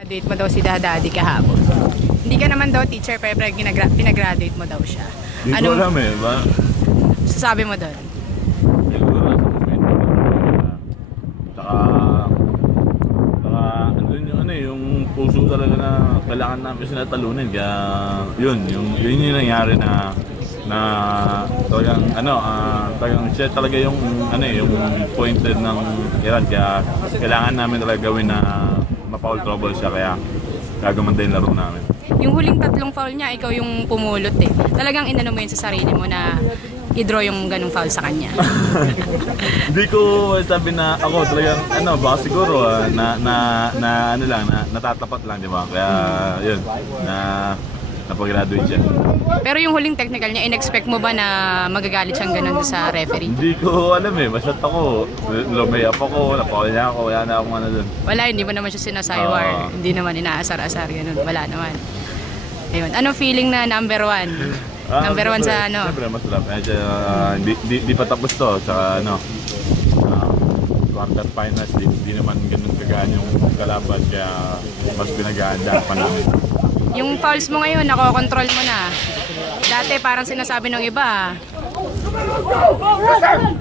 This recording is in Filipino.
Graduate mo daw si Daddy kahapon. Hindi ka naman daw teacher, pero pinagraduate mo daw siya. Hindi ko alam eh, ba? Sasabi mo doon? Siguro sa momento. Saka andun yung yung puso talaga na kailangan namin sinatalunin. Kaya yun yung nangyari na talagang talagang siya talaga yung yung pointed ng Iran. Kaya kailangan namin talaga gawin na ma-foul trouble siya, kaya gagawin yung laro namin. Yung huling 3 foul niya, ikaw yung pumulot eh. Talagang inano mo yun sa sarili mo na i-draw yung ganung foul sa kanya. Hindi ko sabi na ako talagang baka siguro natatapat lang, di ba? Kaya yun, napag-graduate siya. Pero yung huling technical niya, in-expect mo ba na magagalit siyang ganun sa referee? Hindi ko alam eh, basta ako, lumay up ako, napakali niya ako, wala na akong dun. Wala, hindi mo naman siya sinasaywar, hindi naman inaasar-asar, ganun, wala naman. Ayun, anong feeling na number 1? Number 1 sa Siyempre, masarap. Hindi pa tapos to, tsaka quarterfinals, di naman ganun kagaan yung kalaban, kaya mas pinag-aanda pa namin. Yung fouls mo ngayon, nakokontrol mo na. Dati parang sinasabi ng iba,